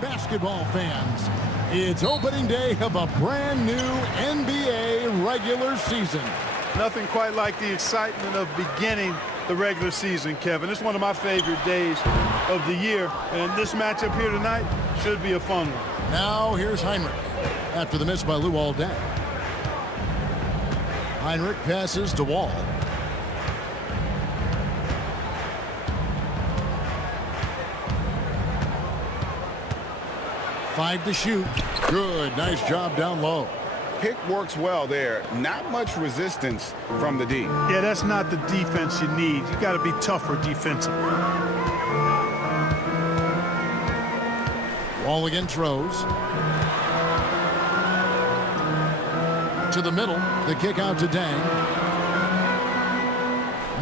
basketball fans. It's opening day of a brand new NBA regular season. Nothing quite like the excitement of beginning the regular season, Kevin. It's one of my favorite days of the year, and this matchup here tonight should be a fun one. Now here's Heinrich after the miss by Luol Deng. Heinrich passes to Wall. Five to shoot. Good. Nice job down low. Pick works well there. Not much resistance from the D. Yeah, that's not the defense you need. You got to be tougher defensively. Wall against Rose. To the middle. The kick out to Deng.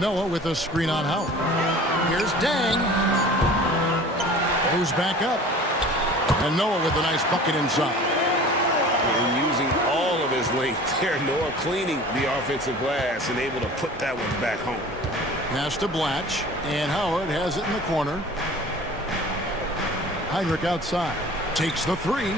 Noah with a screen on Howard. Here's Deng. Goes back up. And Noah with a nice bucket inside. And using all of his length there, Noah cleaning the offensive glass and able to put that one back home. Pass to Blatch, and Howard has it in the corner. Heinrich outside. Takes the three.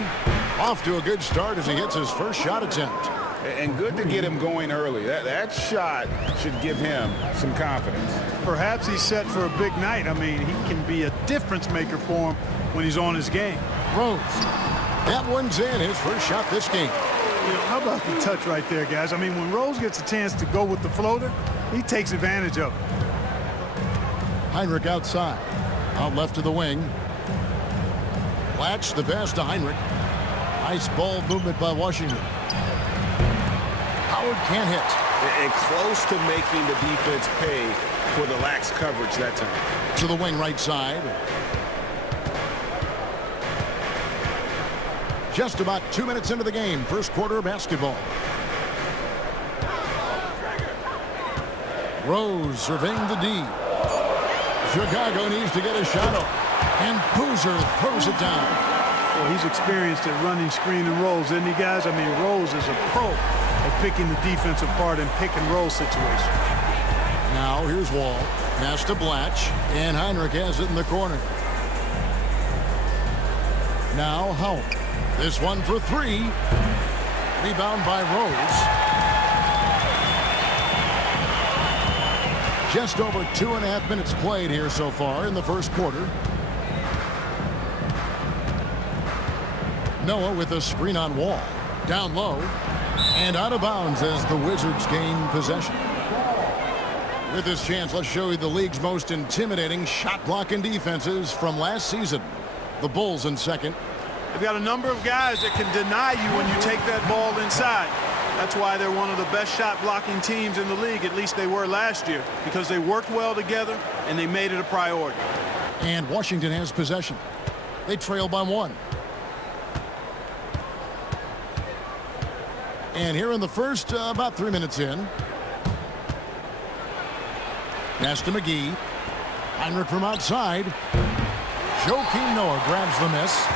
Off to a good start as he hits his first shot attempt. And good to get him going early. That shot should give him some confidence. Perhaps he's set for a big night. I mean, he can be a difference maker for him when he's on his game. Rose. That one's in, his first shot this game. You know, how about the touch right there, guys? I mean, when Rose gets a chance to go with the floater, he takes advantage of it. Heinrich outside. Out left to the wing. Blatch the pass to Heinrich. Nice ball movement by Washington. Howard can't hit. And close to making the defense pay for the lax coverage that time. To the wing right side. Just about 2 minutes into the game. First quarter of basketball. Rose surveying the D. Chicago needs to get a shot up. And Boozer throws it down. Well, he's experienced at running screen and rolls, isn't he, guys? I mean, Rose is a pro at picking the defense apart in pick and roll situations. Now here's Wall. Pass to Blatch. And Heinrich has it in the corner. Now Howard. This one for three. Rebound by Rose. Just over 2.5 minutes played here so far in the first quarter. Noah with a screen on Wall. Down low. And out of bounds as the Wizards gain possession. With this chance, let's show you the league's most intimidating shot blocking defenses from last season. The Bulls in second. They've got a number of guys that can deny you when you take that ball inside. That's why they're one of the best shot blocking teams in the league, at least they were last year, because they worked well together and they made it a priority. And Washington has possession. They trail by one. And here in the first, about 3 minutes in. Pass to McGee. Heinrich from outside. Joakim Noah grabs the miss.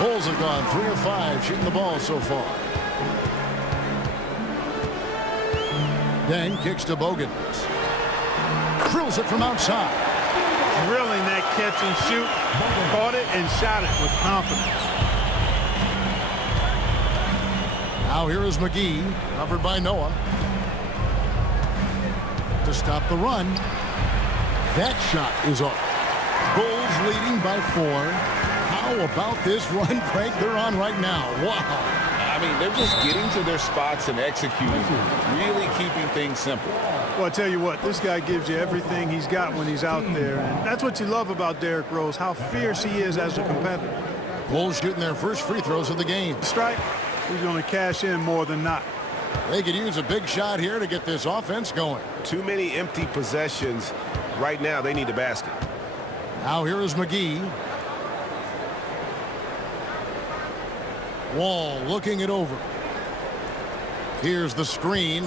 Bulls have gone 3 of 5 shooting the ball so far. Deng kicks to Bogan. Drills it from outside. Drilling that catch and shoot. Caught it and shot it with confidence. Now here is McGee, covered by Noah. To stop the run. That shot is off. Bulls leading by 4. How about this run, Frank, they're on right now? Wow. I mean, they're just getting to their spots and executing, really keeping things simple. Well, I tell you what, this guy gives you everything he's got when he's out there. And that's what you love about Derrick Rose, how fierce he is as a competitor. Bulls shooting their first free throws of the game. Strike, he's going to cash in more than not. They could use a big shot here to get this offense going. Too many empty possessions. Right now, they need a basket. Now here is McGee. Wall looking it over. Here's the screen.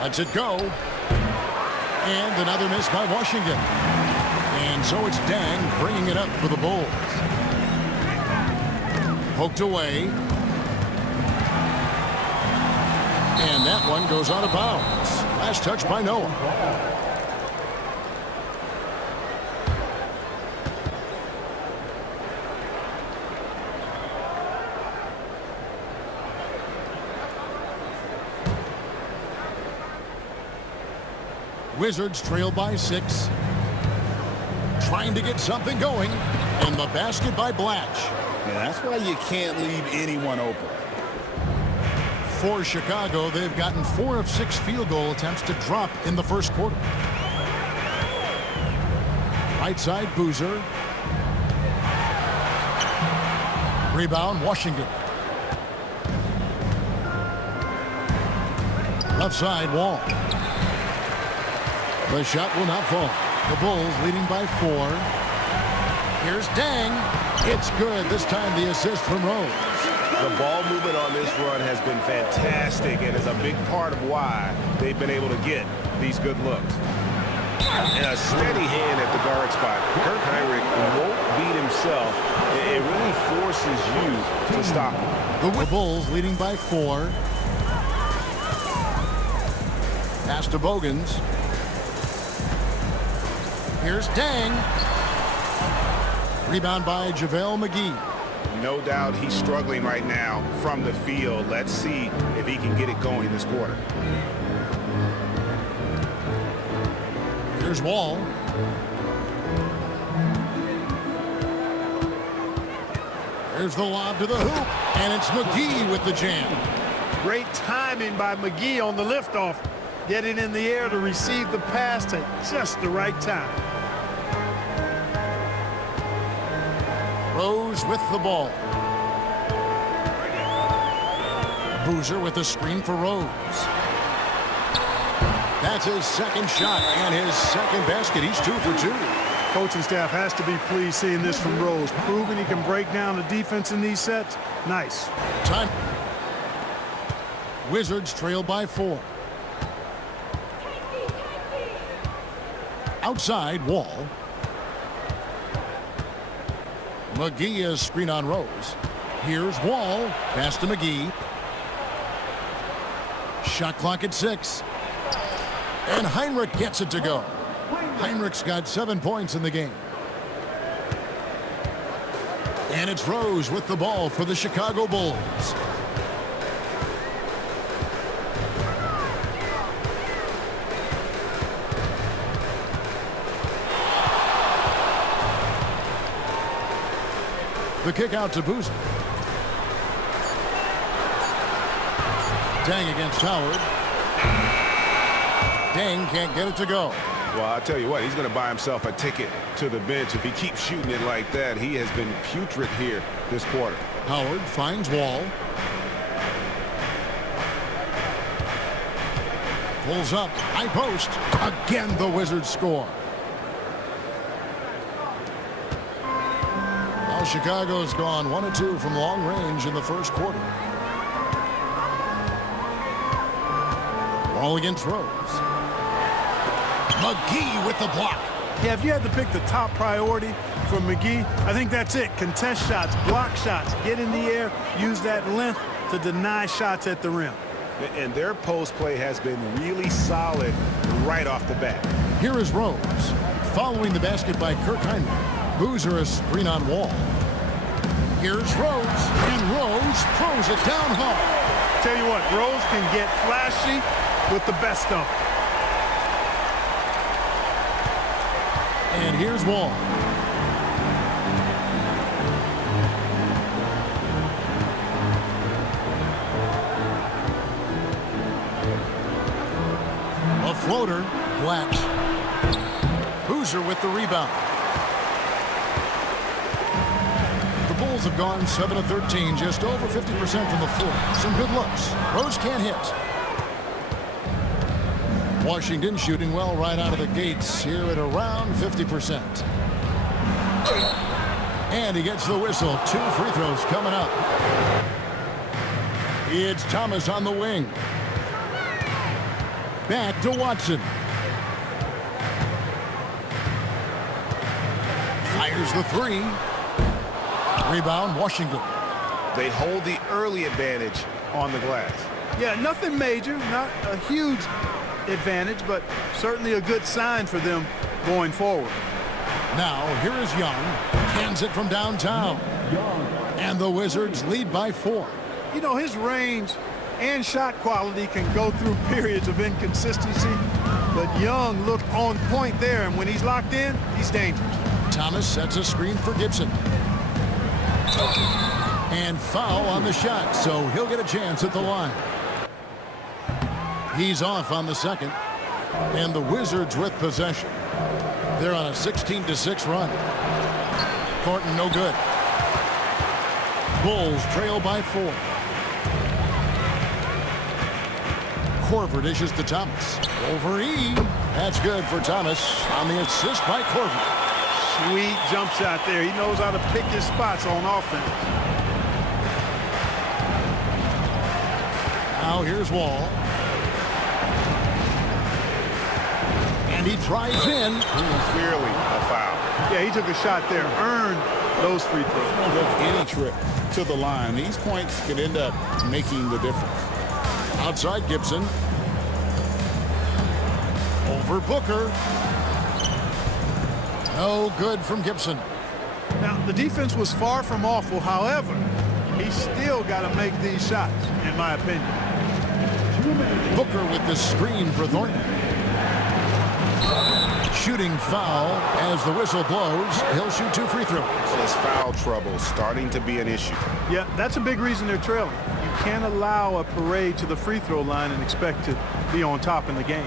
Lets it go. And another miss by Washington. And so it's Deng bringing it up for the Bulls. Poked away. And that one goes out of bounds. Last touch by Noah. Wizards trail by 6. Trying to get something going. And the basket by Blatch. Yeah, that's why you can't leave anyone open. For Chicago, they've gotten 4 of 6 field goal attempts to drop in the first quarter. Right side, Boozer. Rebound, Washington. Left side, Wall. The shot will not fall. The Bulls leading by 4. Here's Dang. It's good. This time the assist from Rose. The ball movement on this run has been fantastic and is a big part of why they've been able to get these good looks. And a steady hand at the guard spot. Kirk Heinrich won't beat himself. It really forces you to stop him. The Bulls leading by 4. Pass to Bogans. Here's Dang. Rebound by JaVale McGee. No doubt he's struggling right now from the field. Let's see if he can get it going this quarter. Here's Wall. Here's the lob to the hoop, and it's McGee with the jam. Great timing by McGee on the liftoff. Getting in the air to receive the pass at just the right time. Rose with the ball. Boozer with the screen for Rose. That's his second shot and his second basket. He's 2 for 2. Coaching staff has to be pleased seeing this from Rose. Proving he can break down the defense in these sets. Nice. Time. Wizards trail by 4. Outside, Wall. McGee is screen on Rose. Here's Wall. Pass to McGee. Shot clock at 6. And Heinrich gets it to go. Heinrich's got 7 points in the game. And it's Rose with the ball for the Chicago Bulls. The kick out to Boozer. Dang against Howard. Dang can't get it to go. Well, I'll tell you what, he's going to buy himself a ticket to the bench. If he keeps shooting it like that, he has been putrid here this quarter. Howard finds Wall. Pulls up, high post. Again, the Wizards score. Now Chicago's gone 1 of 2 from long range in the first quarter. Ball against Rose. McGee with the block. Yeah, if you had to pick the top priority for McGee, I think that's it. Contest shots, block shots, get in the air, use that length to deny shots at the rim. And their post play has been really solid right off the bat. Here is Rose. Following the basket by Kirk Heinrich. Boozer a screen on Wall. Here's Rose. And Rose throws it down hard. Tell you what, Rose can get flashy with the best of them. And here's Wall. A floater. Blatch. Boozer with the rebound. The Bulls have gone 7 of 13, just over 50% from the floor. Some good looks. Rose can't hit. Washington shooting well right out of the gates here at around 50%. And he gets the whistle. 2 free throws coming up. It's Thomas on the wing. Back to Watson. Fires the 3. Rebound, Washington. They hold the early advantage on the glass. Yeah, nothing major, not a huge advantage, but certainly a good sign for them going forward. Now, here is Young. Hands it from downtown. And the Wizards lead by 4. You know, his range and shot quality can go through periods of inconsistency, But Young looked on point there, and when he's locked in, he's dangerous. Thomas sets a screen for Gibson. And foul on the shot, so he'll get a chance at the line. He's off on the second. And the Wizards with possession. They're on a 16-6 run. Thornton no good. Bulls trail by 4. Korver dishes to Thomas. Over E. That's good for Thomas on the assist by Korver. Sweet jump shot there. He knows how to pick his spots on offense. Now here's Wall. And he drives in. Clearly a foul. Yeah, he took a shot there. Earned those free throws. Any trip to the line, these points could end up making the difference. Outside Gibson. Over Booker. No good from Gibson. Now, the defense was far from awful. However, he still got to make these shots, in my opinion. Booker with the screen for Thornton. Shooting foul as the whistle blows. He'll shoot 2 free throws. This foul trouble starting to be an issue. Yeah, that's a big reason they're trailing. You can't allow a parade to the free throw line and expect to be on top in the game.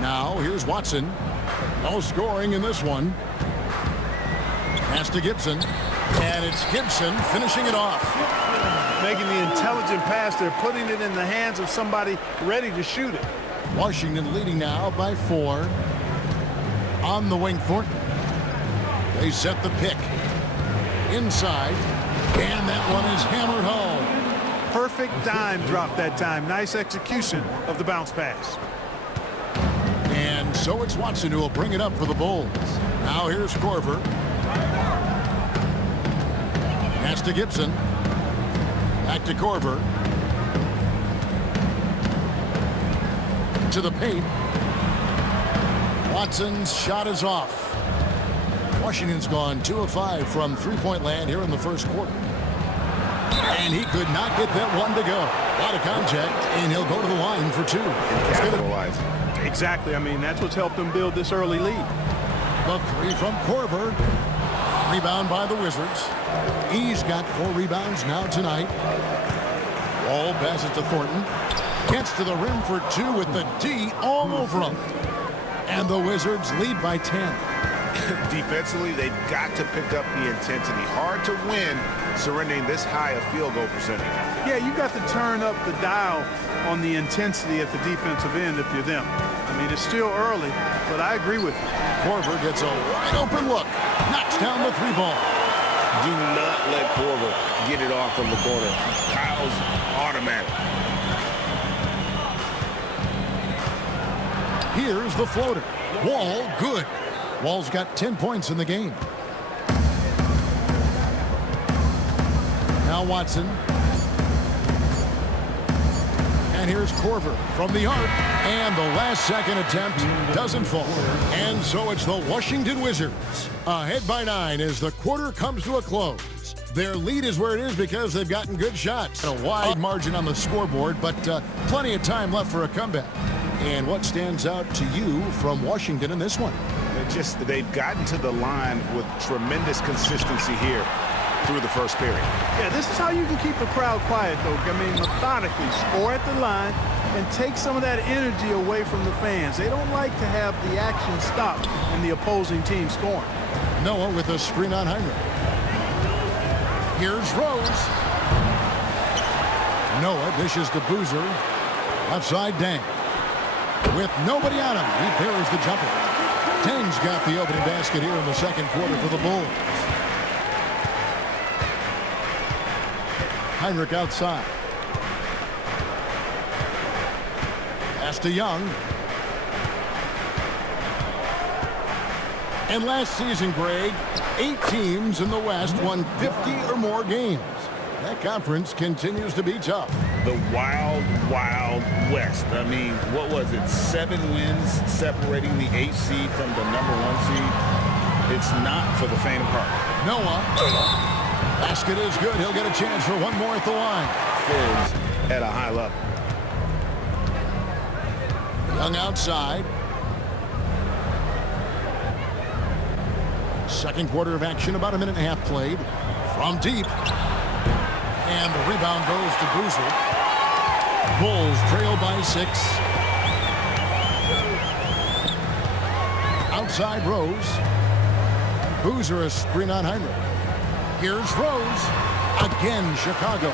Now here's Watson. No scoring in this one. Pass to Gibson. And it's Gibson finishing it off. Making the intelligent pass there, putting it in the hands of somebody ready to shoot it. Washington leading now by 4. On the wing, Thornton. They set the pick. Inside. And that one is hammered home. Perfect dime drop that time. Nice execution of the bounce pass. And so it's Watson who will bring it up for the Bulls. Now here's Korver. Pass to Gibson. Back to Korver. To the paint. Watson's shot is off. Washington's gone 2 of 5 from three-point land here in the first quarter. And he could not get that one to go. A lot of contact, and he'll go to the line for 2. Capitalize. Exactly. I mean, that's what's helped them build this early lead. The 3 from Korver. Rebound by the Wizards. He's got 4 rebounds now tonight. Wall passes to Thornton. Gets to the rim for 2 with the D all over him. And the Wizards lead by 10. Defensively, they've got to pick up the intensity. Hard to win surrendering this high a field goal percentage. Yeah, you got to turn up the dial on the intensity at the defensive end if you're them. I mean, it's still early, but I agree with you. Korver gets a wide open look. Knocks down the 3 ball. Do not let Korver get it off from the corner. Kyle's automatic. Here's the floater. Wall, good. Wall's got 10 points in the game. Now Watson. And here's Korver from the arc. And the last second attempt doesn't fall. And so it's the Washington Wizards ahead by 9 as the quarter comes to a close. Their lead is where it is because they've gotten good shots. A wide margin on the scoreboard, but plenty of time left for a comeback. And what stands out to you from Washington in this one? They've gotten to the line with tremendous consistency here through the first period. Yeah, this is how you can keep a crowd quiet, though. I mean, methodically score at the line and take some of that energy away from the fans. They don't like to have the action stop and the opposing team scoring. Noah with a screen on Heinrich. Here's Rose. Noah dishes to Boozer. Left side, Dang. With nobody on him, he buries the jumper. Dang's got the opening basket here in the second quarter for the Bulls. Heinrich outside. Pass to Young. And last season, Greg, 8 teams in the West won 50 or more games. That conference continues to be tough. The wild, wild West. I mean, what was it? 7 wins separating the 8th seed from the number 1 seed. It's not for the faint of heart. Noah. Basket is good. He'll get a chance for one more at the line. Fizz at a high level. Young outside. Second quarter of action, about a minute and a half played. From deep. And the rebound goes to Boozer. Bulls trail by 6. Outside Rose. Boozer a screen on Heinrich. Here's Rose. Again, Chicago.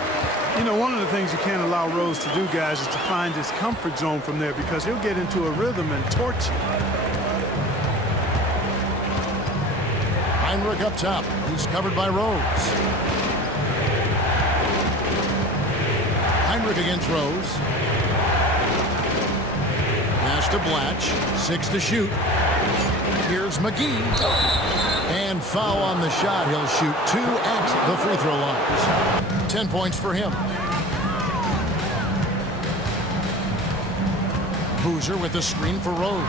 You know, one of the things you can't allow Rose to do, guys, is to find his comfort zone from there because he'll get into a rhythm and torch you. Heinrich up top. He's covered by Rose. Heinrich against Rose. Pass to Blatch. 6 to shoot. Here's McGee. And foul on the shot. He'll shoot 2 at the free throw line. 10 points for him. Boozer with the screen for Rose.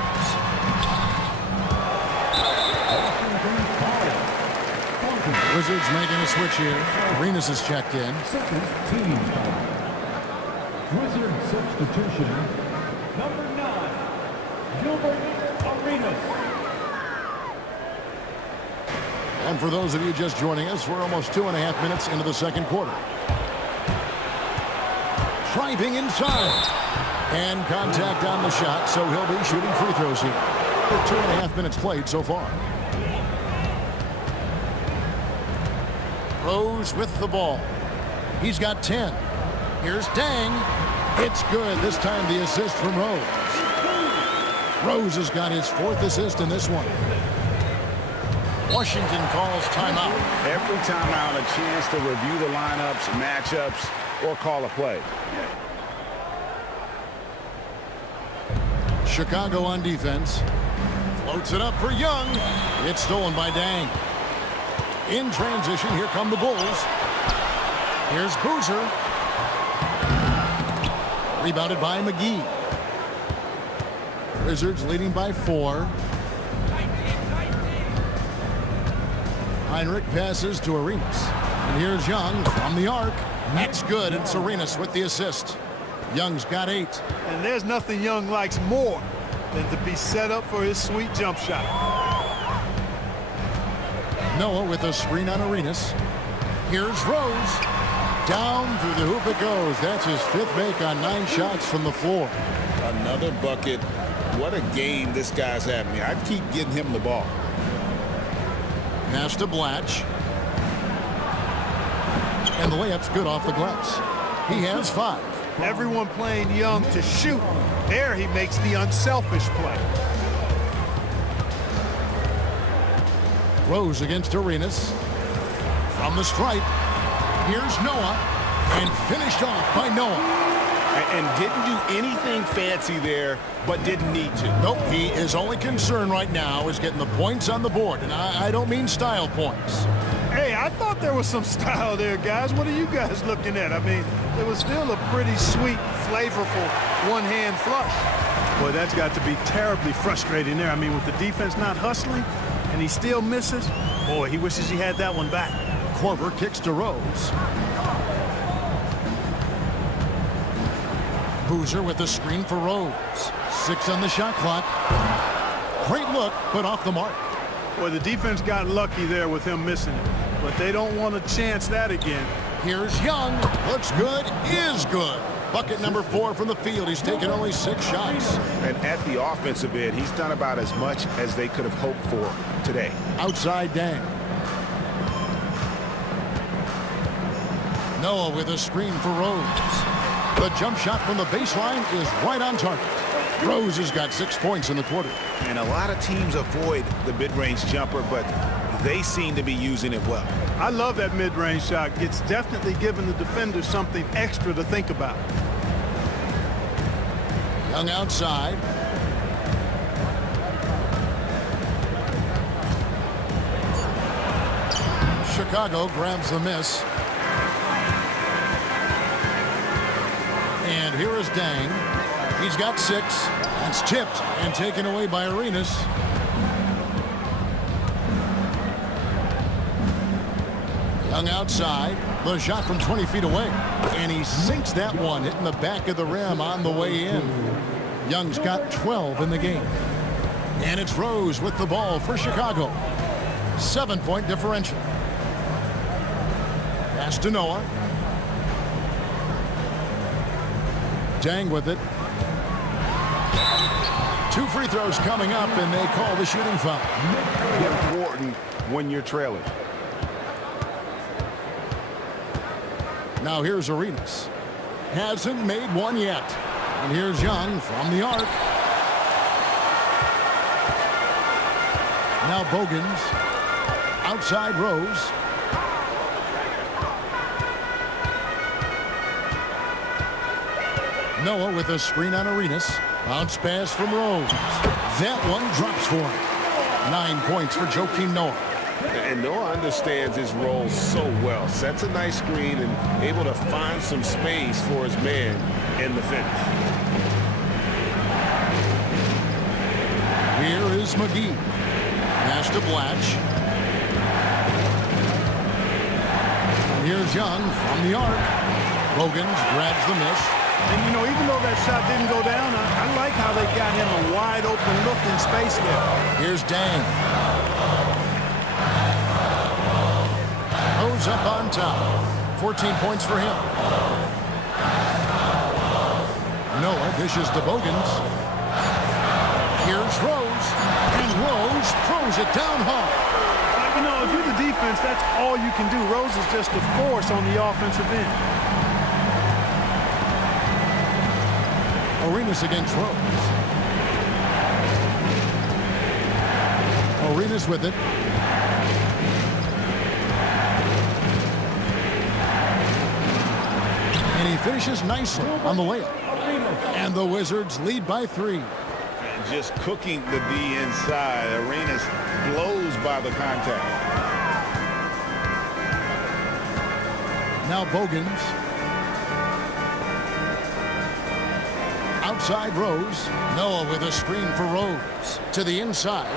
Wizards making a switch here. Arenas is checked in. Wizard substitution, number 9, Gilbert Arenas. And for those of you just joining us, we're almost 2.5 minutes into the second quarter. Driving inside. And contact on the shot, so he'll be shooting free throws here. 2.5 minutes played so far. Rose with the ball. He's got 10. Here's Dang. It's good. This time the assist from Rose. Rose has got his 4th assist in this one. Washington calls timeout. Every timeout, a chance to review the lineups, matchups, or call a play. Chicago on defense. Floats it up for Young. It's stolen by Dang. In transition, here come the Bulls. Here's Boozer. Rebounded by McGee. Wizards leading by 4. Heinrich passes to Arenas. And here's Young from the arc. That's good. It's Arenas with the assist. Young's got 8. And there's nothing Young likes more than to be set up for his sweet jump shot. Noah with a screen on Arenas. Here's Rose. Down through the hoop it goes. That's his 5th make on 9 shots from the floor. Another bucket. What a game this guy's having. I keep getting him the ball. Pass to Blatch. And the layup's good off the glass. He has 5. Everyone playing Young to shoot. There he makes the unselfish play. Rose against Arenas. From the stripe. Here's Noah. And finished off by Noah. And didn't do anything fancy there, but didn't need to. Nope, he is only concerned right now is getting the points on the board. And I don't mean style points. Hey, I thought there was some style there, guys. What are you guys looking at? I mean, it was still a pretty sweet, flavorful one-hand flush. Boy, that's got to be terribly frustrating there. I mean, with the defense not hustling and he still misses, boy, he wishes he had that one back. Korver kicks to Rose. Boozer with the screen for Rose. 6 on the shot clock. Great look, but off the mark. Boy, the defense got lucky there with him missing it, but they don't want to chance that again. Here's Young. Looks good, is good. Bucket number 4 from the field. He's taken only 6 shots. And at the offensive end, he's done about as much as they could have hoped for today. Outside Dang. Noah with a screen for Rose. The jump shot from the baseline is right on target. Rose has got 6 points in the quarter. And a lot of teams avoid the mid-range jumper, but they seem to be using it well. I love that mid-range shot. It's definitely giving the defender something extra to think about. Young outside. Chicago grabs the miss. And here is Dang. He's got 6. It's tipped and taken away by Arenas. Young outside. The shot from 20 feet away. And he sinks that one, hitting the back of the rim on the way in. Young's got 12 in the game. And it's Rose with the ball for Chicago. 7-point differential. Pass to Noah. Dang with it. 2 free throws coming up, and they call the shooting foul. Important when you're trailing. Now here's Arenas. Hasn't made one yet. And here's Young from the arc. Now Bogans. Outside Rose. Noah with a screen on Arenas. Bounce pass from Rose. That one drops for him. 9 points for Joakim Noah. And Noah understands his role so well. Sets a nice screen and able to find some space for his man in the finish. Here is McGee. Pass to Blatch. And here's Young from the arc. Bogans grabs the miss. And, you know, even though that shot didn't go down, I like how they got him a wide open look in space there. Here's Dang. Rose up on top. 14 points for him. Noah dishes to Bogans. Here's Rose. And Rose throws it down hard. You know, if you're the defense, that's all you can do. Rose is just a force on the offensive end. Arenas against Rose. Arenas with it. And he finishes nicely on the layup. And the Wizards lead by 3. And just cooking the D inside. Arenas blows by the contact. Now Bogans. Outside Rose. Noah with a screen for Rose. To the inside.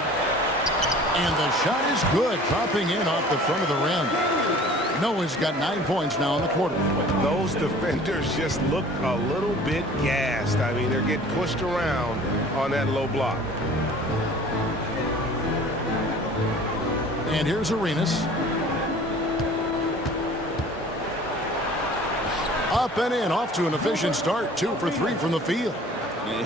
And the shot is good. Dropping in off the front of the rim. Noah's got 9 points now in the quarter. Those defenders just look a little bit gassed. I mean, they're getting pushed around on that low block. And here's Arenas. Up and in, off to an efficient start. 2 for 3 from the field.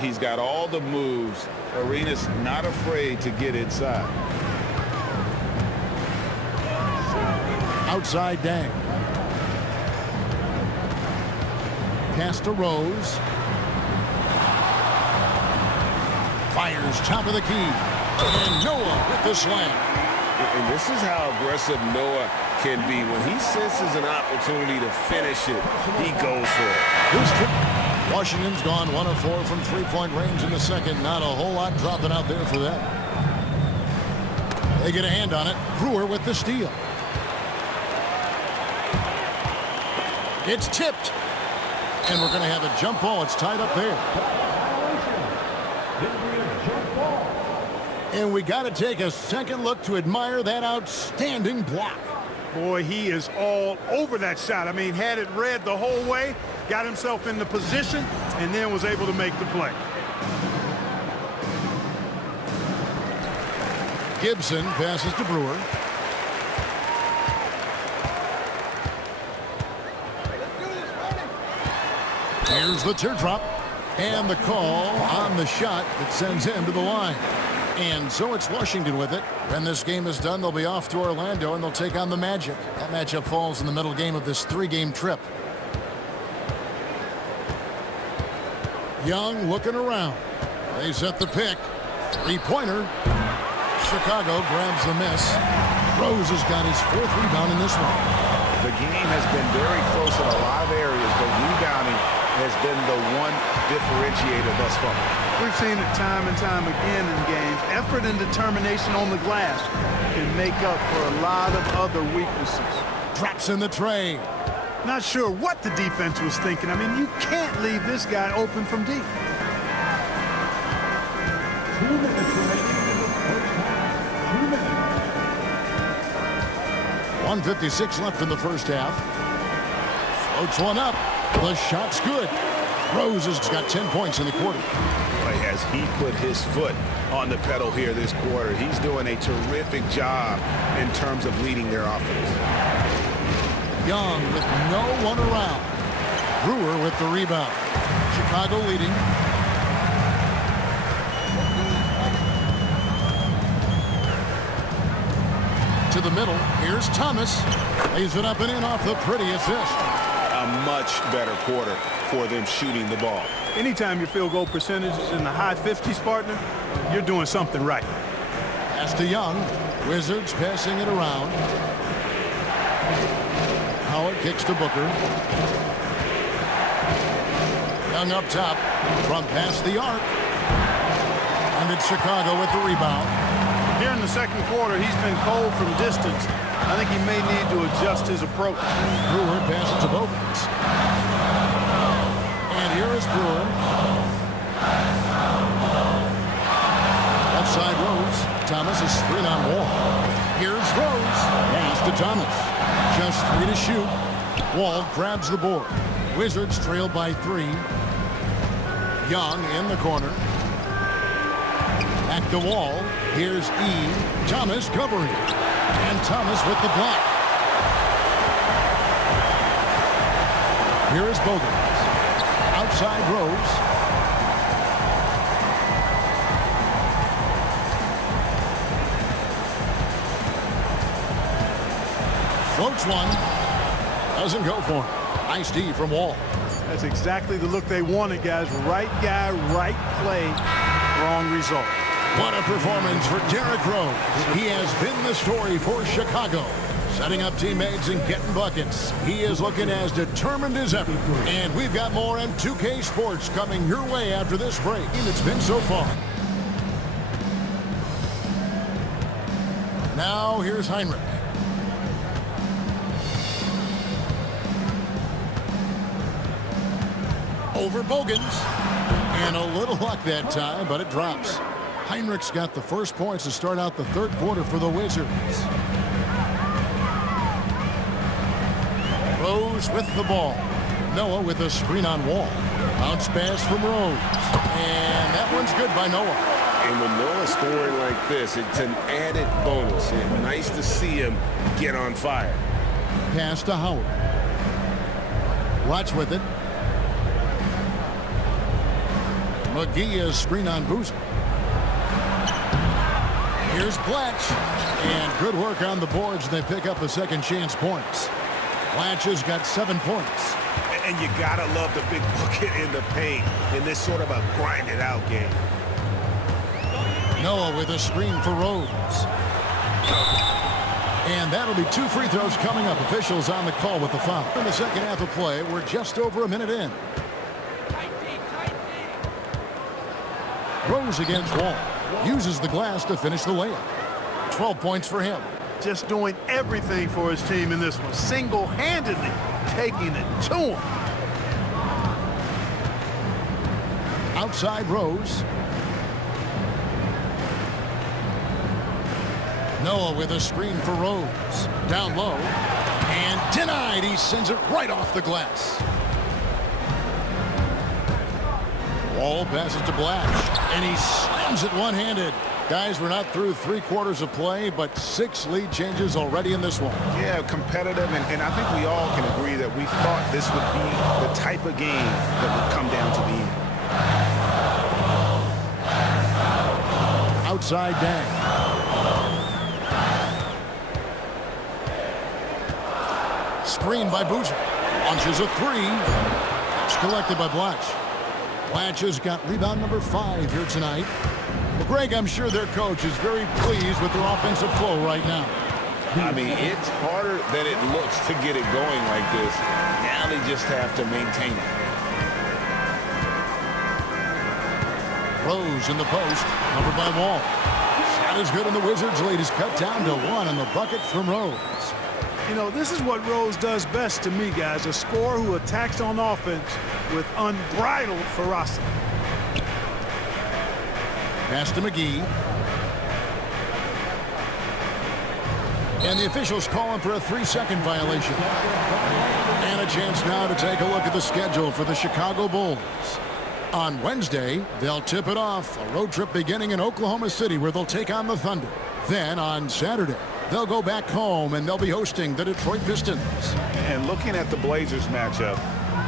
He's got all the moves. Arenas not afraid to get inside. Outside Dang. Pass to Rose. Fires top of the key. And Noah with the slam. And this is how aggressive Noah can be. When he senses an opportunity to finish it, he goes for it. This trip, Washington's gone 1 of 4 from 3-point range in the second. Not a whole lot dropping out there for them. They get a hand on it. Brewer with the steal. It's tipped. And we're going to have a jump ball. It's tied up there. And we got to take a second look to admire that outstanding block. Boy, he is all over that shot. I mean, had it read the whole way, got himself in the position, and then was able to make the play. Gibson passes to Brewer. Here's the teardrop. And the call on the shot that sends him to the line. And so it's Washington with it. When this game is done, they'll be off to Orlando, and they'll take on the Magic. That matchup falls in the middle game of this 3-game trip. Young looking around. They set the pick. 3-pointer. Chicago grabs the miss. Rose has got his 4th rebound in this one. The game has been very close in a lot of areas, but rebounding has been the one differentiator thus far. We've seen it time and time again in games. Effort and determination on the glass can make up for a lot of other weaknesses. Drops in the tray. Not sure what the defense was thinking. I mean, you can't leave this guy open from deep. 2 minutes remaining in the first half. 2 minutes. 1:56 left in the first half. Floats one up. The shot's good. Rose has got 10 points in the quarter. play as he put his foot on the pedal here this quarter. He's doing a terrific job in terms of leading their offense. Young with no one around. Brewer with the rebound. Chicago leading. To the middle. Here's Thomas. Lays it up and in off the pretty assist. A much better quarter for them shooting the ball. Anytime your field goal percentage is in the high 50s, partner, you're doing something right. Pass to Young. Wizards passing it around. Howard kicks to Booker. Young up top. From past the arc. And it's Chicago with the rebound. Here in the second quarter, he's been cold from distance. I think he may need to adjust his approach. Brewer passes to Bogans. And here is Brewer. Left side Rose. Thomas is screen on Wall. Here's Rose. Pass to Thomas. Just 3 to shoot. Wall grabs the board. Wizards trail by 3. Young in the corner. Back to Wall. Here's E. Thomas covering. And Thomas with the block. Here is Bogans. Outside Rose. Floats one. Doesn't go for him. Nice D from Wall. That's exactly the look they wanted, guys. Right guy, right play, wrong result. What a performance for Derrick Rose. He has been the story for Chicago. Setting up teammates and getting buckets. He is looking as determined as ever. And we've got more M2K Sports coming your way after this break. It's been so far. Now here's Heinrich. Over Bogans. And a little luck that time, but it drops. Heinrich's got the first points to start out the third quarter for the Wizards. Rose with the ball. Noah with a screen on Wall. Bounce pass from Rose. And that one's good by Noah. And when Noah's scoring like this, it's an added bonus. And nice to see him get on fire. Pass to Howard. Watch with it. McGee is screen on Boozer. Here's Blatch. And good work on the boards. They pick up the second chance points. Blatch has got 7 points. And you gotta love the big bucket in the paint in this sort of a grinded out game. Noah with a screen for Rose. And that'll be 2 free throws coming up. Officials on the call with the foul. In the second half of play, we're just over a minute in. Rose against Wall. Uses the glass to finish the layup. 12 points for him. Just doing everything for his team in this one. Single-handedly taking it to him. Outside Rose. Noah with a screen for Rose. Down low. And denied. He sends it right off the glass. Wall passes to Blatch. And he slams it one-handed. Guys, we're not through 3 quarters of play, but 6 lead changes already in this one. Yeah, competitive, and I think we all can agree that we thought this would be the type of game that would come down to the end. Outside Dang. Screen by Boozer. Launches a 3. It's collected by Blatch. Blatch has got rebound number 5 here tonight. Well, Greg, I'm sure their coach is very pleased with their offensive flow right now. I mean, it's harder than it looks to get it going like this. Now they just have to maintain it. Rose in the post, covered by Wall. Shot is good, and the Wizards' lead is cut down to 1 on the bucket from Rose. You know, this is what Rose does best to me, guys. A scorer who attacks on offense with unbridled ferocity. Pass to McGee. And the officials calling for a 3-second violation. And a chance now to take a look at the schedule for the Chicago Bulls. On Wednesday, they'll tip it off. A road trip beginning in Oklahoma City where they'll take on the Thunder. Then on Saturday, they'll go back home and they'll be hosting the Detroit Pistons. And looking at the Blazers matchup,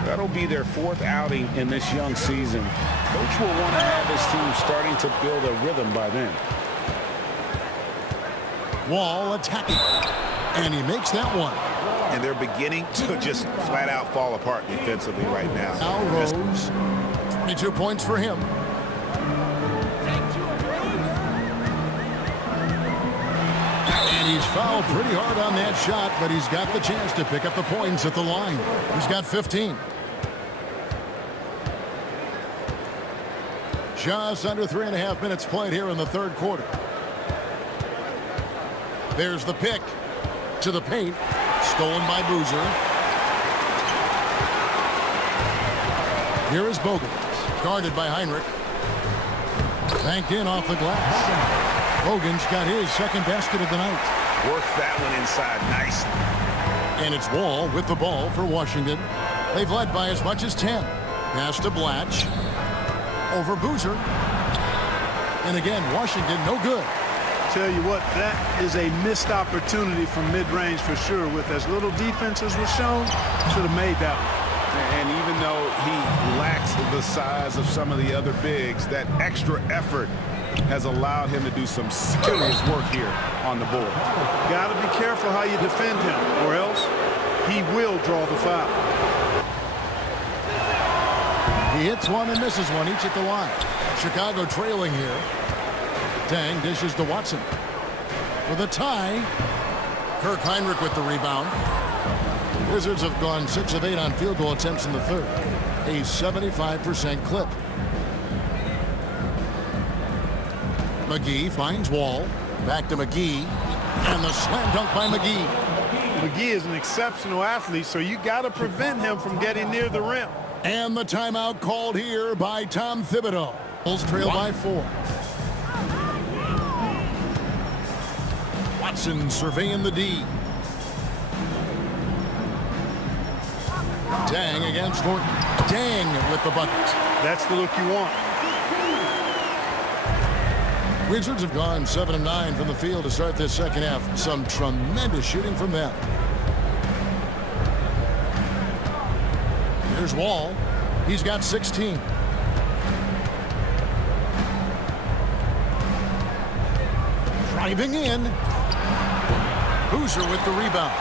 that'll be their 4th outing in this young season. Coach will want to have his team starting to build a rhythm by then. Wall attacking. And he makes that one. And they're beginning to just flat out fall apart defensively right now. Now Rose. 22 points for him. And he's fouled pretty hard on that shot, but he's got the chance to pick up the points at the line. He's got 15. Just under 3.5 minutes played here in the third quarter. There's the pick to the paint. Stolen by Boozer. Here is Bogans. Guarded by Heinrich. Banked in off the glass. Bogans got his second basket of the night. Worked that one inside nicely. And it's Wall with the ball for Washington. They've led by as much as 10. Pass to Blatch. Over Boozer. And again, Washington no good. Tell you what, that is a missed opportunity from mid-range for sure. With as little defense as was shown, should have made that one. And even though he lacks the size of some of the other bigs, that extra effort has allowed him to do some serious work here on the board. Got to be careful how you defend him, or else he will draw the foul. He hits one and misses one, each at the line. Chicago trailing here. Dang dishes to Watson. For the tie, Kirk Heinrich with the rebound. Wizards have gone 6 of 8 on field goal attempts in the third. A 75% clip. McGee finds Wall. Back to McGee. And the slam dunk by McGee. McGee is an exceptional athlete, so you got to prevent him from getting near the rim. And the timeout called here by Tom Thibodeau. Bulls trail by 4. Watson surveying the D. Dang against Thornton. Dang with the bucket. That's the look you want. Wizards have gone 7 of 9 from the field to start this second half. Some tremendous shooting from them. Here's Wall. He's got 16. Driving in. Boozer with the rebound.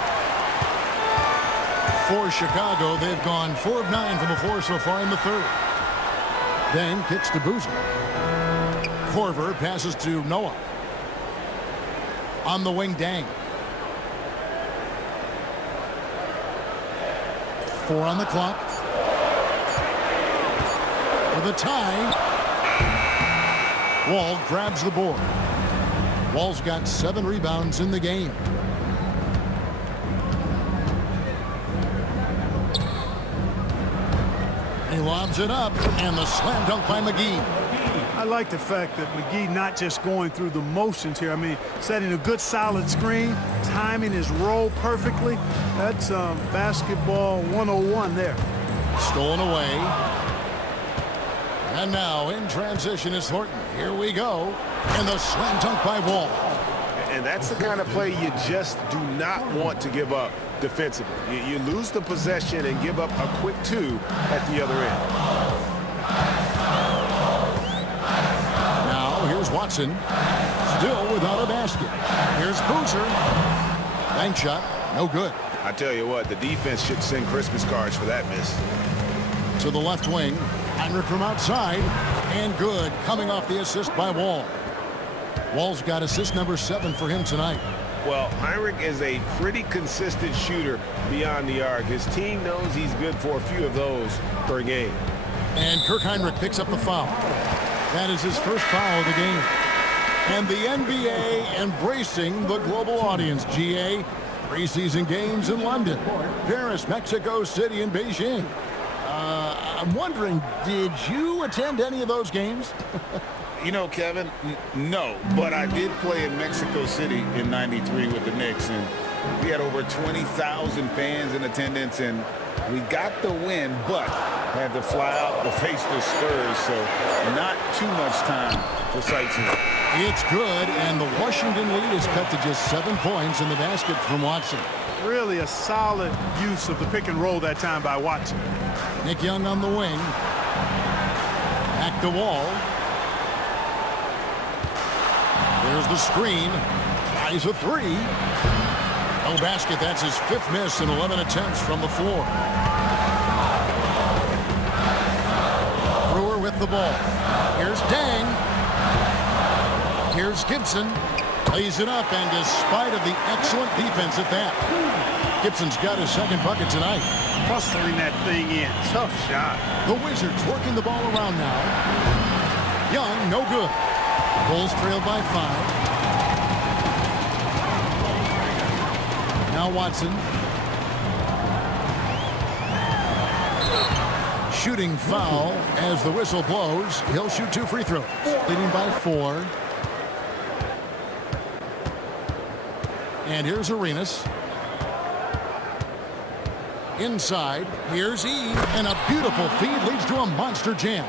For Chicago, they've gone 4 of 9 from the floor so far in the third. Then kicks to Boozer. Korver passes to Noah. On the wing, Dang. 4 on the clock. For the tie. Wall grabs the board. Wall's got 7 rebounds in the game. He lobs it up, and the slam dunk by McGee. I like the fact that McGee not just going through the motions here. I mean, setting a good solid screen, timing his roll perfectly. That's basketball 101 there. Stolen away. And now in transition is Thornton. Here we go. And the slam dunk by Wall. And that's the kind of play you just do not want to give up defensively. You lose the possession and give up a quick 2 at the other end. Now here's Watson. Still without a basket. Here's Boozer. Bank shot. No good. I tell you what, the defense should send Christmas cards for that miss. To the left wing. Heinrich from outside. And good. Coming off the assist by Wall. Wall's got assist number 7 for him tonight. Well, Heinrich is a pretty consistent shooter beyond the arc. His team knows he's good for a few of those per game. And Kirk Heinrich picks up the foul. That is his first foul of the game. And the NBA embracing the global audience. GA, preseason games in London, Paris, Mexico City, and Beijing. I'm wondering, did you attend any of those games? You know, Kevin, no, but I did play in Mexico City in '93 with the Knicks, and we had over 20,000 fans in attendance, and We got the win, but had to fly out to face the Spurs, so not too much time for sightseeing. It's good, and the Washington lead is cut to just 7 points in the basket from Watson. Really a solid use of the pick and roll that time by Watson. Nick Young on the wing. Back to Wall. There's the screen. Tries a three. No basket. That's his 5th miss in 11 attempts from the floor. Brewer with the ball. Here's Dang. Here's Gibson. Lays it up, and despite of the excellent defense at that, Gibson's got his 2nd bucket tonight. Hustling that thing in. Tough shot. The Wizards working the ball around now. Young, no good. Bulls trailed by 5. Now Watson. Shooting foul as the whistle blows. He'll shoot 2 free throws. Leading by 4. And here's Arenas. Inside, here's E, and a beautiful feed leads to a monster jam.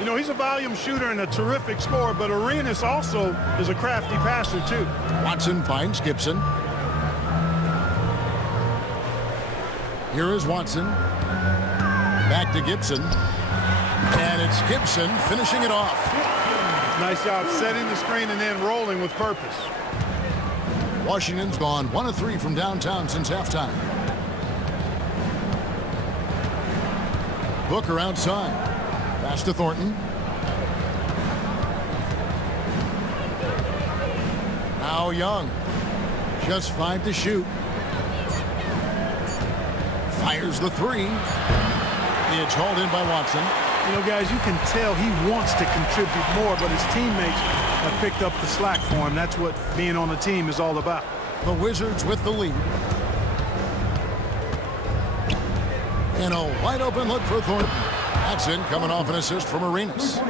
You know, he's a volume shooter and a terrific scorer, but Arenas also is a crafty passer, too. Watson finds Gibson. Here is Watson. Back to Gibson. And it's Gibson finishing it off. Nice job setting the screen and then rolling with purpose. Washington's gone 1 of 3 from downtown since halftime. Booker outside. Pass to Thornton. Now Young. Just 5 to shoot. Fires the 3. It's hauled in by Watson. You know, guys, you can tell he wants to contribute more, but his teammates have picked up the slack for him. That's what being on the team is all about. The Wizards with the lead. And a wide open look for Thornton. That's in, coming off an assist from Arenas.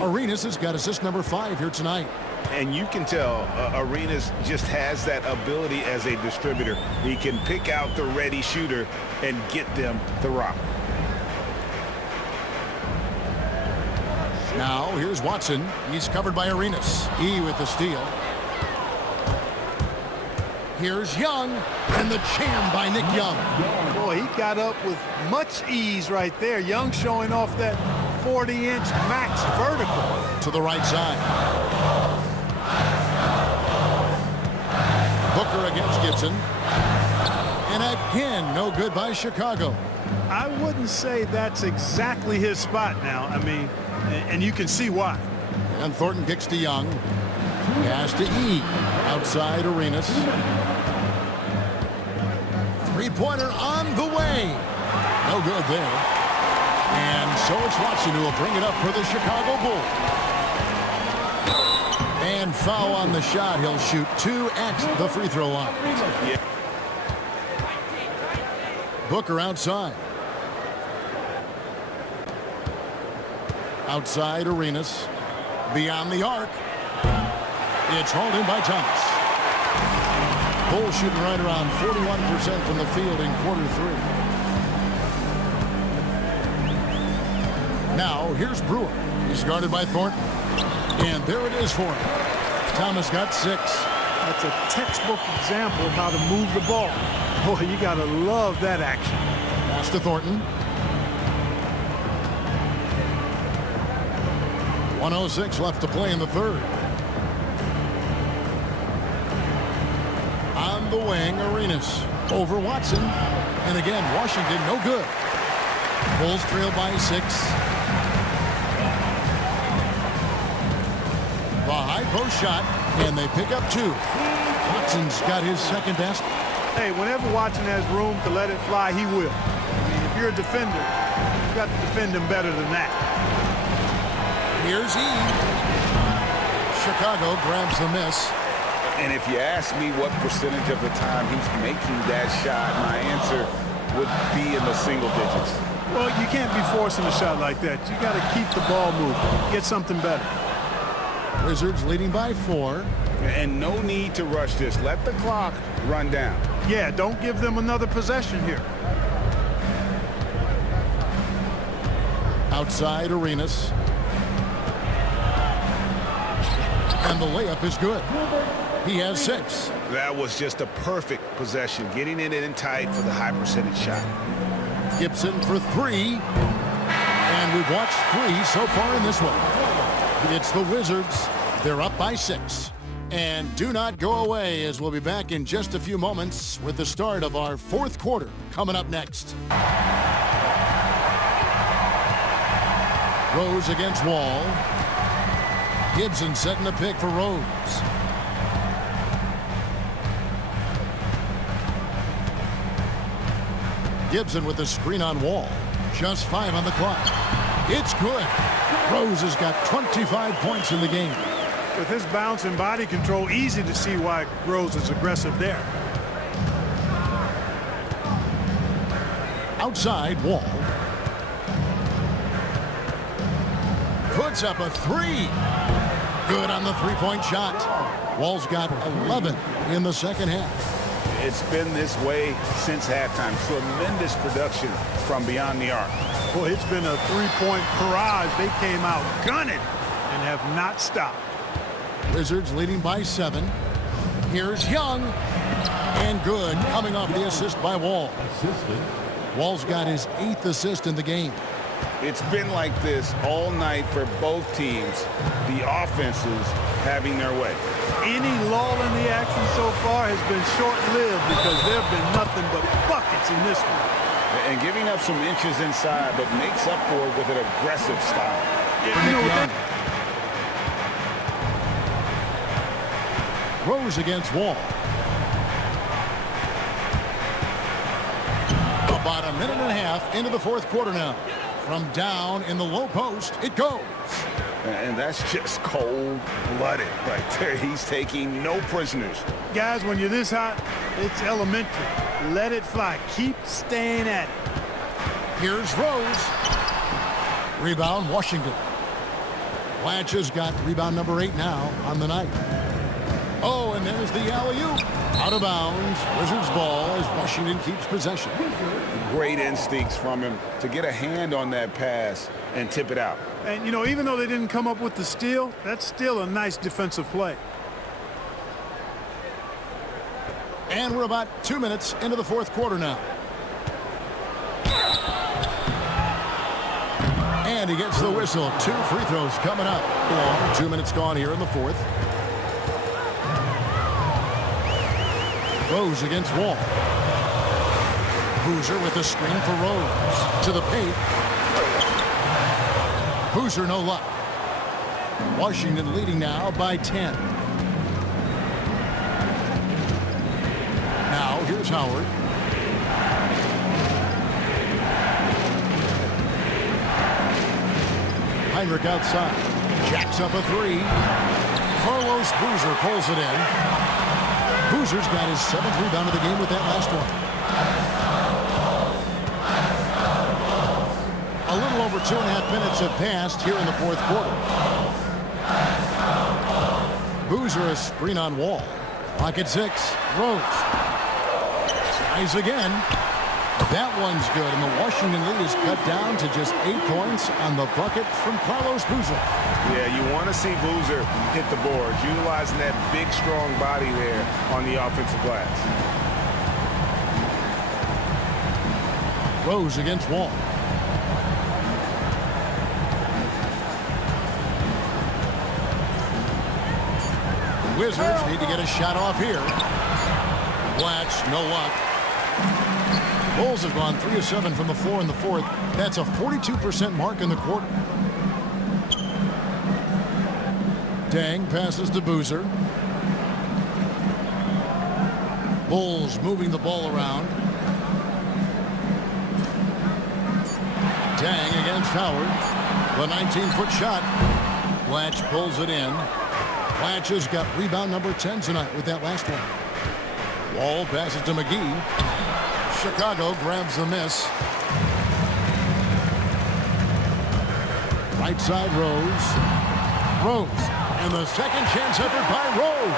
Arenas has got assist number 5 here tonight. And you can tell Arenas just has that ability as a distributor. He can pick out the ready shooter and get them the rock. Now here's Watson. He's covered by Arenas. E with the steal. Here's Young, and the jam by Nick Young. Boy, he got up with much ease right there. Young showing off that 40-inch max vertical. To the right side. Booker against Gibson. And again, no good by Chicago. I wouldn't say that's exactly his spot now. I mean, and you can see why. And Thornton kicks to Young. Pass to E. Outside Arenas. Three-pointer on the way. No good there. And so it's Watson who will bring it up for the Chicago Bulls. And foul on the shot. He'll shoot 2 at the free throw line. Booker outside. Outside Arenas. Beyond the arc. It's hauled in by Thomas. Bulls shooting right around 41% from the field in quarter 3. Now here's Brewer. He's guarded by Thornton. And there it is for him. Thomas got 6. That's a textbook example of how to move the ball. Boy, you got to love that action. Pass to Thornton. 1:06 left to play in the 3rd. On the wing, Arenas over Watson. And again, Washington no good. Bulls trail by 6. The high post shot, and they pick up 2. Watson's got his 2nd basket. Hey, whenever Watson has room to let it fly, he will. I mean, if you're a defender, you've got to defend him better than that. Here's E. Chicago grabs the miss. And if you ask me what percentage of the time he's making that shot, my answer would be in the single digits. Well, you can't be forcing a shot like that. You got to keep the ball moving. Get something better. Wizards leading by 4. And no need to rush this. Let the clock run down. Yeah, don't give them another possession here. Outside Arenas. And the layup is good. He has 6. That was just a perfect possession, getting it in tight for the high percentage shot. Gibson for 3. And we've watched 3 so far in this one. It's the Wizards. They're up by 6. And do not go away, as we'll be back in just a few moments with the start of our 4th quarter coming up next. Rose against Wall. Gibson setting a pick for Rose. Gibson with the screen on Wall. Just 5 on the clock. It's good. Rose has got 25 points in the game. With his bounce and body control, easy to see why Rose is aggressive there. Outside, Wall. Puts up a 3. Good on the three-point shot. Wall's got 11 in the second half. It's been this way since halftime. Tremendous production from beyond the arc. Boy, it's been a three-point barrage. They came out gunning and have not stopped. Wizards leading by 7. Here's Young. And good, coming off the assist by Wall. Wall's got his 8th assist in the game. It's been like this all night for both teams. The offenses having their way. Any lull in the action so far has been short-lived because there have been nothing but buckets in this one. And giving up some inches inside, but makes up for it with an aggressive style. Rose against Wall. About a minute and a half into the 4th quarter now. From down in the low post, it goes. And that's just cold-blooded right there. He's taking no prisoners. Guys, when you're this hot, it's elementary. Let it fly. Keep staying at it. Here's Rose. Rebound, Washington. Blanche has got rebound number 8 now on the night. Oh, and there's the alley-oop. Out of bounds. Wizards ball as Washington keeps possession. Great instincts from him to get a hand on that pass and tip it out. And, you know, even though they didn't come up with the steal, that's still a nice defensive play. And we're about 2 minutes into the 4th quarter now. And he gets the whistle. 2 free throws coming up. 2 minutes gone here in the 4th. Rose against Wall. Boozer with the screen for Rose. To the paint. Boozer no luck. Washington leading now by 10. Now here's Howard. Heinrich outside. Jacks up a 3. Carlos Boozer pulls it in. Boozer's got his 7th rebound of the game with that last one. A little over 2.5 minutes have passed here in the 4th quarter. Boozer a screen on Wall. Clock at 6. Rose. Tries again. That one's good, and the Washington lead is cut down to just 8 points on the bucket from Carlos Boozer. Yeah, you want to see Boozer hit the boards, utilizing that big, strong body there on the offensive glass. Rose against Wall. The Wizards need to get a shot off here. Blatch, no luck. Bulls have gone 3 of 7 from the floor in the 4th. That's a 42% mark in the quarter. Dang passes to Boozer. Bulls moving the ball around. Dang against Howard. The 19-foot shot. Blatch pulls it in. Blatch has got rebound number 10 tonight with that last one. Wall passes to McGee. Chicago grabs the miss. Right side, Rose. Rose. And the second chance effort by Rose.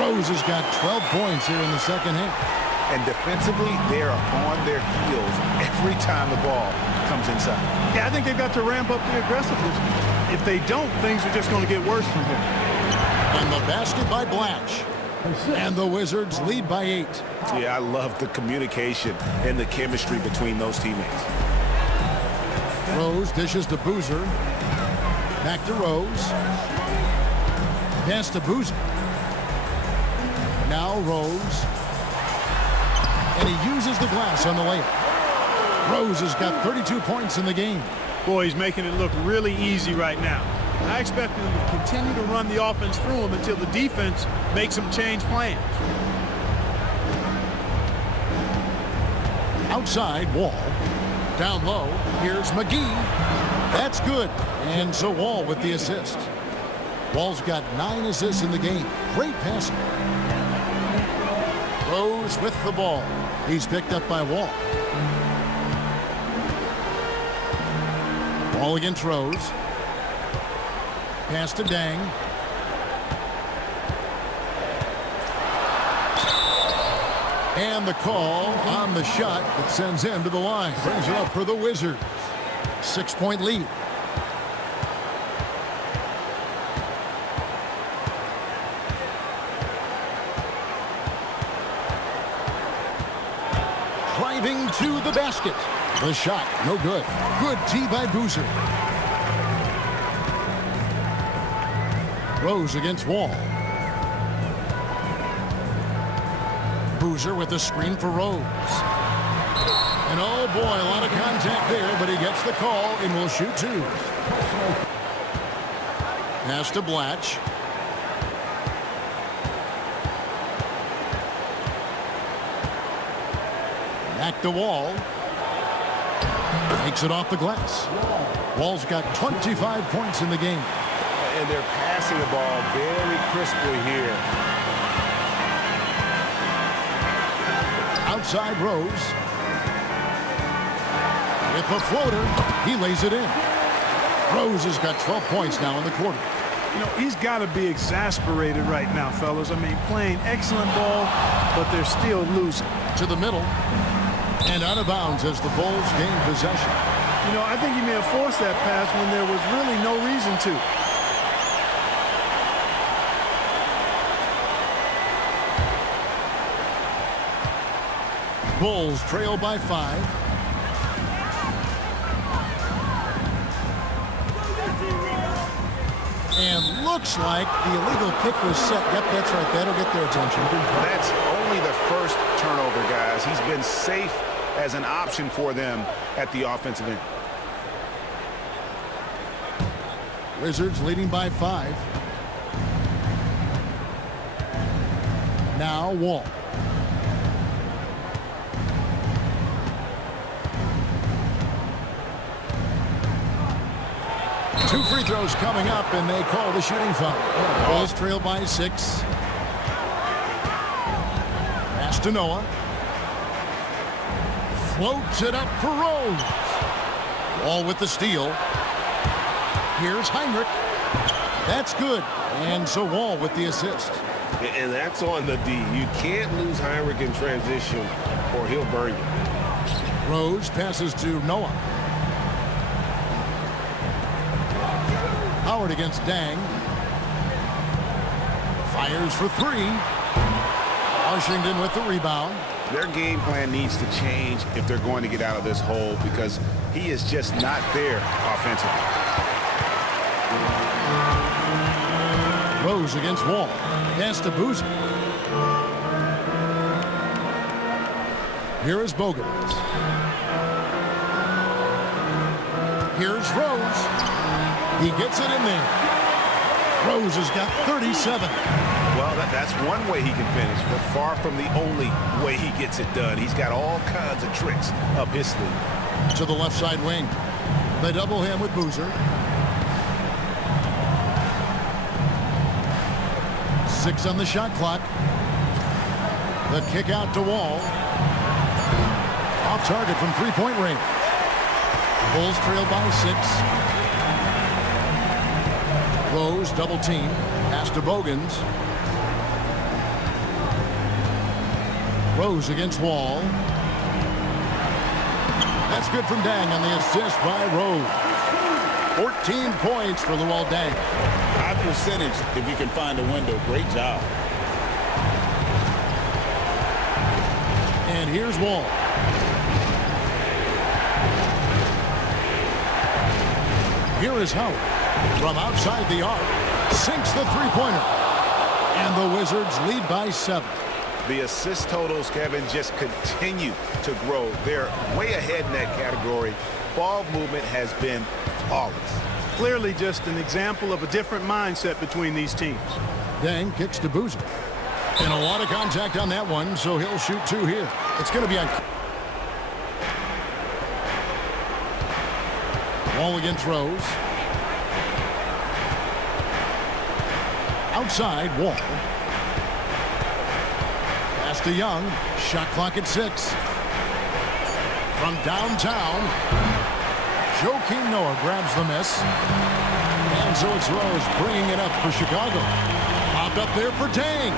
Rose has got 12 points here in the second half. And defensively, they are on their heels every time the ball comes inside. Yeah, I think they've got to ramp up the aggressiveness. If they don't, things are just going to get worse from here. And the basket by Blatch. And the Wizards lead by 8. Yeah, I love the communication and the chemistry between those teammates. Rose dishes to Boozer. Back to Rose. Pass to Boozer. Now Rose. And he uses the glass on the layup. Rose has got 32 points in the game. Boy, he's making it look really easy right now. I expect him to continue to run the offense through him until the defense makes him change plans. Outside, Wall. Down low, here's McGee. That's good. And so Wall with the assist. Wall's got 9 assists in the game. Great passing. Rose with the ball. He's picked up by Wall. Ball against Rose. Pass to Dang. And the call on the shot that sends him to the line. Brings it up for the Wizards. 6-point lead. Driving to the basket. The shot, no good. Good tee by Boozer. Rose against Wall. Boozer with the screen for Rose. And oh boy, a lot of contact there, but he gets the call and will shoot 2. Pass to Blatch. Back to Wall. Takes it off the glass. Wall's got 25 points in the game. And they're passing the ball very crisply here. Outside Rose. With the floater, he lays it in. Rose has got 12 points now in the quarter. You know, he's got to be exasperated right now, fellas. I mean, playing excellent ball, but they're still losing. To the middle. And out of bounds as the Bulls gain possession. You know, I think he may have forced that pass when there was really no reason to. Bulls trail by 5. And looks like the illegal kick was set. Yep, that's right. That'll get their attention. That's only the first turnover, guys. He's been safe as an option for them at the offensive end. Wizards leading by 5. Now Wall. Two free throws coming up, and they call the shooting foul. Bulls trail by 6. Pass to Noah. Floats it up for Rose. Wall with the steal. Here's Heinrich. That's good. And so Wall with the assist. And that's on the D. You can't lose Heinrich in transition or he'll burn you. Rose passes to Noah. Howard against Dang. Fires for 3. Washington with the rebound. Their game plan needs to change if they're going to get out of this hole because he is just not there offensively. Rose against Wall. Pass to Boozer. Here is Bogans. Here's Rose. He gets it in there. Rose has got 37. Well, that's one way he can finish, but far from the only way he gets it done. He's got all kinds of tricks up his sleeve. To the left side wing. They double him with Boozer. 6 on the shot clock. The kick out to Wall. Off target from 3-point range. Bulls trail by 6. Rose double team. Pass to Bogans. Rose against Wall. That's good from Dang on the assist by Rose. 14 points for Luol Deng. High percentage if you can find a window. Great job. And here's Wall. Here is Howard from outside the arc. Sinks the three-pointer. And the Wizards lead by 7. The assist totals, Kevin, just continue to grow. They're way ahead in that category. Ball movement has been flawless. Clearly just an example of a different mindset between these teams. Dang kicks to Boozer. And a lot of contact on that one, so he'll shoot 2 here. It's going to be on. Wall against Rose. Outside, Wall. Pass to Young. Shot clock at 6. From downtown, Joakim Noah grabs the miss. And so it's Rose bringing it up for Chicago. Popped up there for Dang.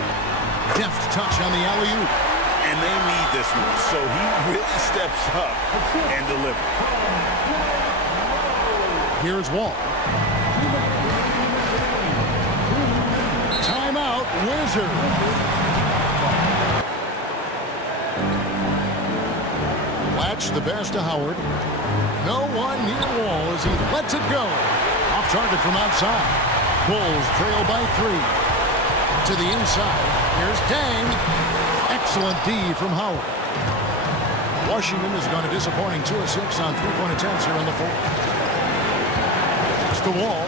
Deft touch on the alley-oop. And they need this one, so he really steps up and delivers. Here's Wall. Timeout, Wizards. Latch the pass to Howard. No one near Wall as he lets it go. Off target from outside. Bulls trail by 3. To the inside. Here's Dang. Excellent D from Howard. Washington has gone a disappointing 2 of 6 on three-point attempts here in the 4th. Pass to Wall.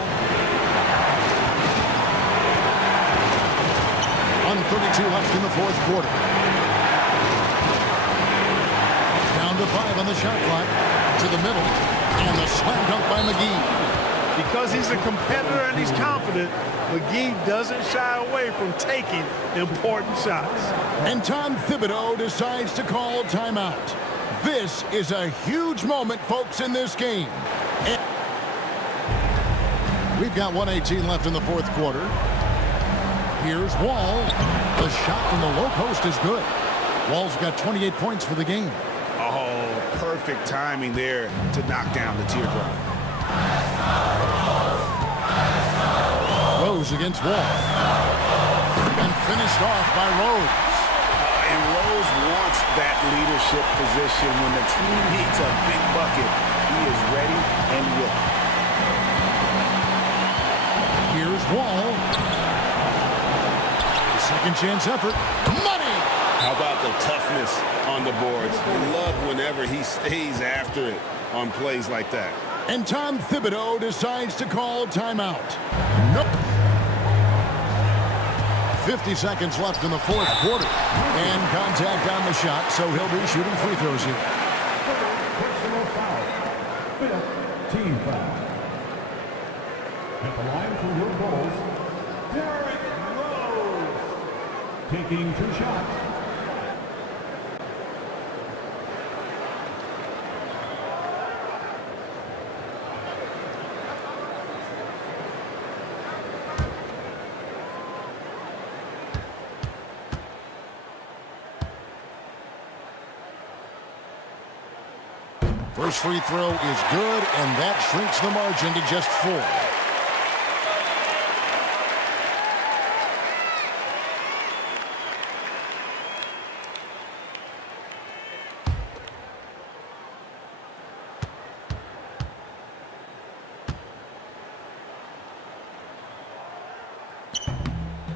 1:32 left in the 4th quarter. Down to 5 on the shot clock. To the middle. And the slam dunk by McGee. Because he's a competitor and he's confident, McGee doesn't shy away from taking important shots. And Tom Thibodeau decides to call timeout. This is a huge moment, folks, in this game. And we've got 1:18 left in the 4th quarter. Here's Wall. The shot from the low post is good. Wall's got 28 points for the game. Oh, perfect timing there to knock down the teardrop. Rose against Wall. And finished off by Rose. And Rose wants that leadership position. When the team needs a big bucket, he is ready and willing. Here's Wall. Second chance effort. Money! How about the toughness on the boards? I love whenever he stays after it on plays like that. And Tom Thibodeau decides to call timeout. Nope. 50 seconds left in the 4th quarter. And contact on the shot, so he'll be shooting free throws here. Personal foul. 5th team foul. At the line for your Bulls, Derrick Rose. Taking 2 shots. First free throw is good, and that shrinks the margin to just 4.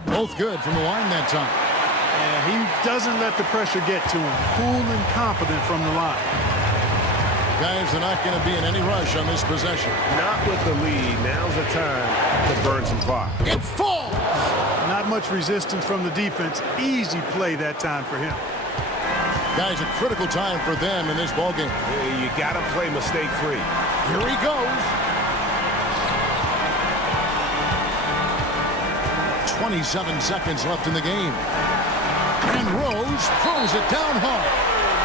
Both good from the line that time. And he doesn't let the pressure get to him. Cool and confident from the line. Guys are not going to be in any rush on this possession. Not with the lead. Now's the time to burn some clock. It falls! Not much resistance from the defense. Easy play that time for him. Guys, a critical time for them in this ballgame. Yeah, you got to play mistake-free. Here he goes. 27 seconds left in the game. And Rose throws it down hard.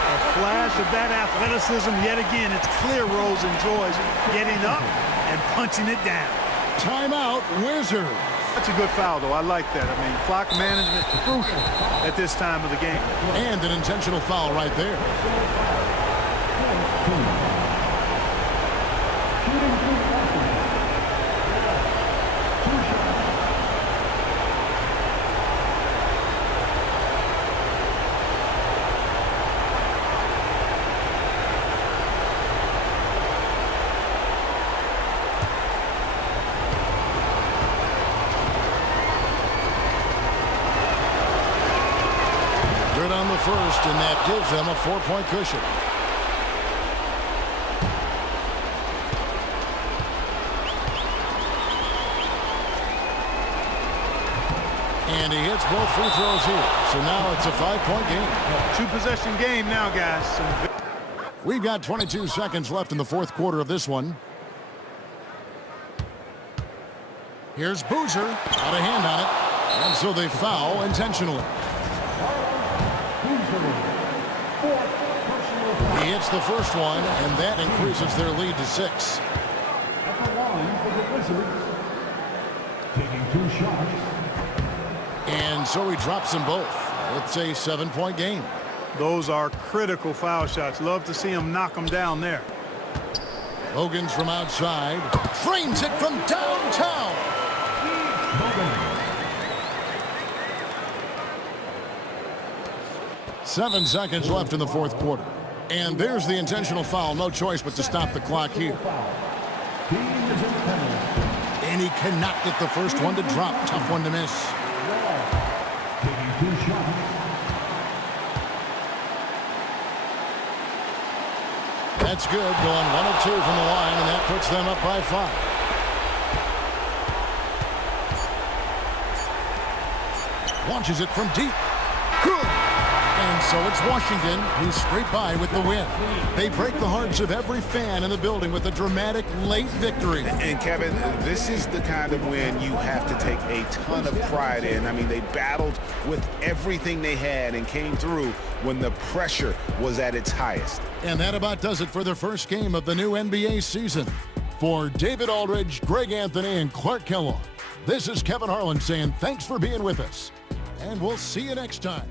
A flash of that athleticism yet again. It's clear Rose enjoys getting up and punching it down. Timeout, Wizards. That's a good foul, though. I like that. I mean, clock management crucial at this time of the game. And an intentional foul right there. Good on the first, and that gives them a 4-point cushion. And he hits both free throws here. So now it's a 5-point game. 2-possession game now, guys. We've got 22 seconds left in the fourth quarter of this one. Here's Boozer. Out of hand on it. And so they foul intentionally. He hits the first one, and that increases their lead to 6. At the line for the Wizards, taking 2 shots. And so he drops them both. It's a 7-point game. Those are critical foul shots. Love to see him knock them down there. Hogan's from outside. Drains it from downtown. 7 seconds left in the fourth quarter. And there's the intentional foul. No choice but to stop the clock here. And he cannot get the first one to drop. Tough one to miss. Taking 2 shots. That's good. Going 1 of 2 from the line, and that puts them up by 5. Launches it from deep. Good. And so it's Washington who's straight by with the win. They break the hearts of every fan in the building with a dramatic late victory. And Kevin, this is the kind of win you have to take a ton of pride in. I mean, they battled with everything they had and came through when the pressure was at its highest. And that about does it for the first game of the new NBA season. For David Aldridge, Greg Anthony, and Clark Kellogg, this is Kevin Harlan saying thanks for being with us. And we'll see you next time.